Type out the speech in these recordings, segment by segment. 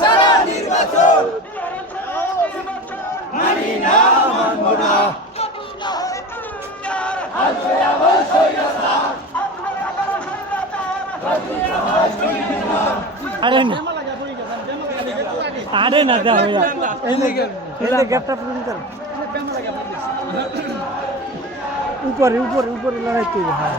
সারা নির্বাচন মানি না মানব না। আরে না। আরে না হইয়া এই গ্যাপটা পূরণ করে উপরে উপরে উপরে লড়াইতে হবে, হ্যাঁ।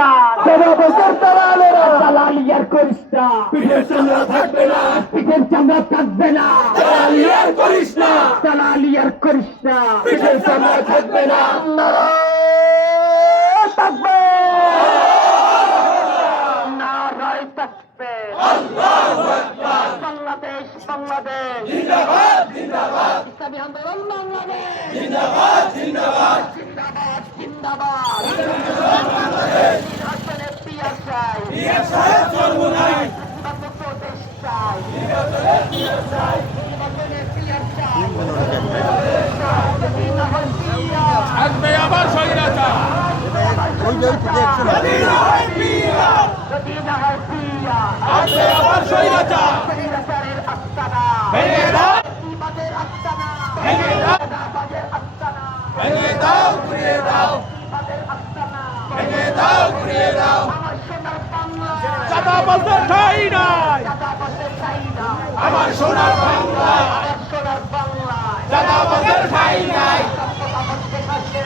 সপ্তাহ জনগণের দালালেরা দালালিয়ার করিস না? পিঠের চামড়া থাকবে না। পিঠের চামড়া থাকবে না। দালালিয়ার করিস দালালিয়ার করিস পিঠের চামড়া থাকবে না। থাকবে। নারায় থাকবে। বাংলাদেশ বাংলাদেশ। জিন্দাবাদ জিন্দাবাদ। ইসলামী আন্দোলন বাংলাদেশ। জিন্দাবাদ জিন্দাবাদ। জিন্দাবাদ জিন্দাবাদ নির্বাচনে পিয়ার চাই বিয়ার সাহেব সর্বনাই নির্বাচনে দেশ চাই নির্বাচনে পিয়ার চাই যদি না হয় পিয়ার থাকবে আবার স্বৈরাচার যদি না হয় বিয়া যদি না হয় পিয়ার থাকবে আবার স্বৈরাচার স্বৈরাচারের আস্তানা ভেঙে দাও বিবাদের আস্তানা ভেঙে দাও বিবাদের আস্তানা ভেঙে দাও ঘুরিয়ে দাও বিবাদের আস্তানা ভেঙে দাও ঘুরিয়ে দাও আমার সোনার বাংলা চাঁদাবাজের ঠাই নাই চাঁদাবাজের চাই না আমার সোনার বাংলা আমার সোনার বাংলা চাঁদাবাজের ঠাই নাই আমাদের কাছে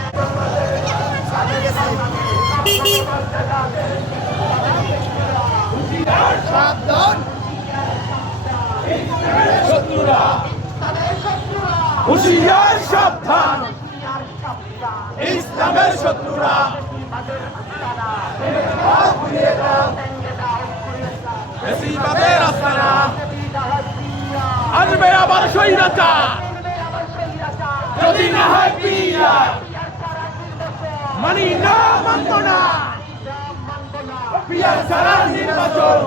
সাবধান শত্রুরা তাদের শত্রুরা হুশিয়ার সাবধান। ইসলামের শত্রুরা। বেশিবাদের আস্তানা। আসবে আবার স্বৈরাচার। যদি না হয় নির্বাচন মানি না, মানব না ইসলাম মানব না বিয়ার ছাড়া নির্বাচন পিয়ার পদ্ধতি নির্বাচন।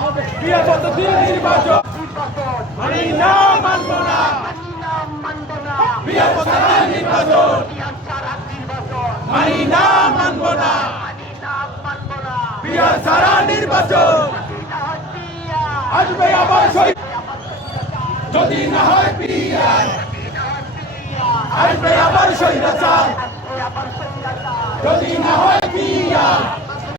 হবে। বিয়া নির্বাচন। মানি না মানব না। মানব না নির্বাচন। মানি না মানব না। বিয়া ছাড়া নির্বাচন। আসবে আবার স্বৈ- যদি না হয় বিয়া আসবে আবার আবার স্বৈরাচার যদি না হয় বিয়া